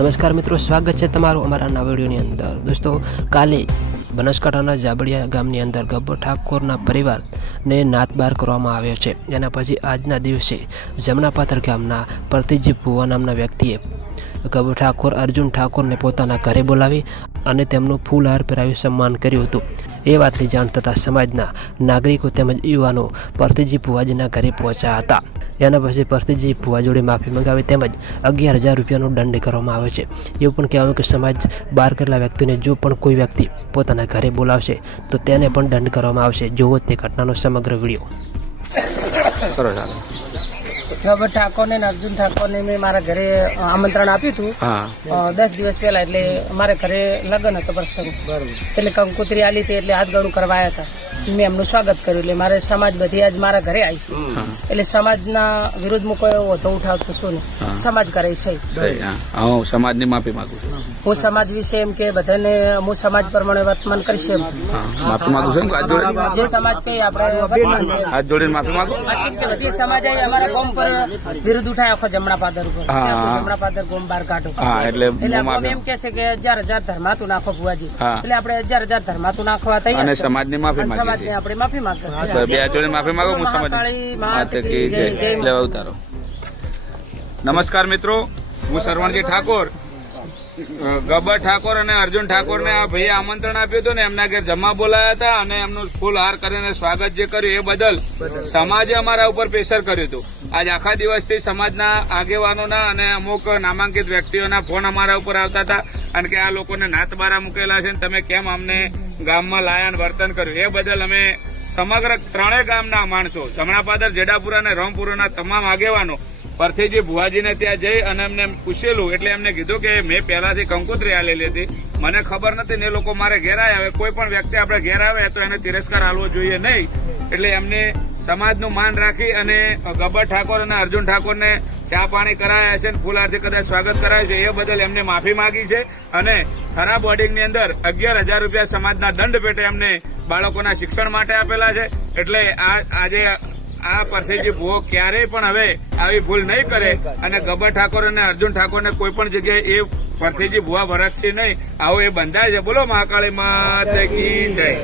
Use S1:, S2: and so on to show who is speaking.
S1: નમસ્કાર મિત્રો, સ્વાગત છે તમારું અમારા નવા વિડીયોની અંદર. દોસ્તો, કાલે બનાસકાંઠાના જાબડિયા ગામની અંદર ગબ્બર ઠાકોરના પરિવારને નાતબાર કરવામાં આવ્યો છે. એના પછી આજના દિવસે જમનાપાથર ગામના પ્રતિજી ભુવા નામના વ્યક્તિએ ગબ્બર ઠાકોર અર્જુન ઠાકોરને પોતાના ઘરે બોલાવી અને તેમનું ફૂલહાર પહેરાવી સન્માન કર્યું હતું. એ વાતની જાણ થતાં સમાજના નાગરિકો તેમજ યુવાનો પરતીજી ભુવાજીના ઘરે પહોંચ્યા હતા. એના પછી પરતીજી ભુવા જોડે માફી મંગાવી તેમજ અગિયાર હજાર રૂપિયાનો દંડ કરવામાં આવે છે. એવું પણ કહેવાયું કે સમાજ બહાર કરેલા વ્યક્તિને જો પણ કોઈ વ્યક્તિ પોતાના ઘરે બોલાવશે, તો તેને પણ દંડ કરવામાં આવશે. જોવો તે ઘટનાનો સમગ્ર વીડિયો.
S2: કરો
S3: ઠાકોર ને અર્જુન ઠાકોરને મેં મારા ઘરે આમંત્રણ આપ્યું હતું. દસ દિવસ પહેલા એટલે મારા ઘરે લગ્ન હતો પ્રસંગ એટલે કંકોત્રી આલી હતી એટલે હાથ ગણું કરવા આવ્યા હતા. મેં એમનું સ્વાગત કર્યું એટલે મારે સમાજ બધી આજ મારા ઘરે આવી છે. એટલે સમાજના વિરુદ્ધમાં કોઈ એવો વધુ ઉઠાવતો છું ને? સમાજ કરે છે.
S2: હા. સમાજની માફી માંગુ છું.
S3: હું સમાજ વિશે એમ કે બધાને હું સમાજ પ્રમાણે વર્તમાન કરીશ એમ.
S2: માફી માંગુ છું
S3: જે સમાજ કઈ આપણે
S2: હાથ જોડીને માફી માંગુ?
S3: સમાજ આવી અમારા ગામ પર વિરુદ્ધ ઉઠાય આખો જમણા પાદર ઉપર. જમણા પાદર ગોમ બાર કાઢો.
S2: એટલે
S3: એમ કે છે કે હજાર હજાર ધર્માતું નાખો ભુવાજી. એટલે આપણે હજાર હજાર ધર્માતું નાખવા તૈયાર
S2: અને
S3: સમાજ
S2: સમાજની માફી
S3: અને
S2: માંગીએ
S3: સમાજને આપણે માફી માંગતા
S2: બે જોડે માફી માંગો હું સમાજ
S3: જય,
S2: ઉતારો. નમસ્કાર મિત્રો હું સરવણજી ઠાકોર. ગબ્બર ઠાકોર અને અર્જુન ઠાકોરને આ ભાઈએ આમંત્રણ આપ્યું હતું ને એમના ઘેર જમવા બોલાયા હતા અને એમનું ફૂલ હાર કરીને સ્વાગત જે કર્યું એ બદલ સમાજે અમારા ઉપર પ્રેશર કર્યું હતું. આજ આખા દિવસથી સમાજના આગેવાનોના અને અમુક નામાંકિત વ્યક્તિઓના ફોન અમારા ઉપર આવતા હતા અને કે આ લોકોને નાતબારા મૂકેલા છે તમે કેમ અમને ગામમાં લાયા વર્તન કર્યું? એ બદલ અમે સમગ્ર ત્રણેય ગામના માણસો જમણાપાદર જેડાપુરા અને રામપુરાના તમામ આગેવાનો પરથીજી ભુવાજીને ત્યાં જઈ અને એમને પૂછેલું, એટલે એમને કીધું કે મેં પહેલાથી કંકોત્રી આલેલી હતી. મને ખબર નથી ને એ લોકો મારે ઘેર હવે કોઈ પણ વ્યક્તિ આપણે ઘેર આવે તો એને તિરસ્કાર આલવો જોઈએ નહીં. એટલે એમને સમાજનું માન રાખી અને ગબ્બર ઠાકોર અને અર્જુન ઠાકોરને ચા પાણી કરાયા છે અને ફૂલહારથી કદાચ સ્વાગત કરાયું છે, એ બદલ એમને માફી માંગી છે. અને ખરાબ બોર્ડિંગની અંદર અગિયાર હજાર રૂપિયા સમાજના દંડ પેટે એમને બાળકોના શિક્ષણ માટે આપેલા છે. એટલે આ આજે આ પરસેજી ભુવો ક્યારેય પણ હવે આવી ભૂલ નહીં કરે. અને ગબ્બર ઠાકોર અને અર્જુન ઠાકોરને કોઈ પણ જગ્યાએ એ પરસેજી ભુવા ભરતથી નહીં. આવો એ બંધાય છે. બોલો મહાકાળી માતા કી જય.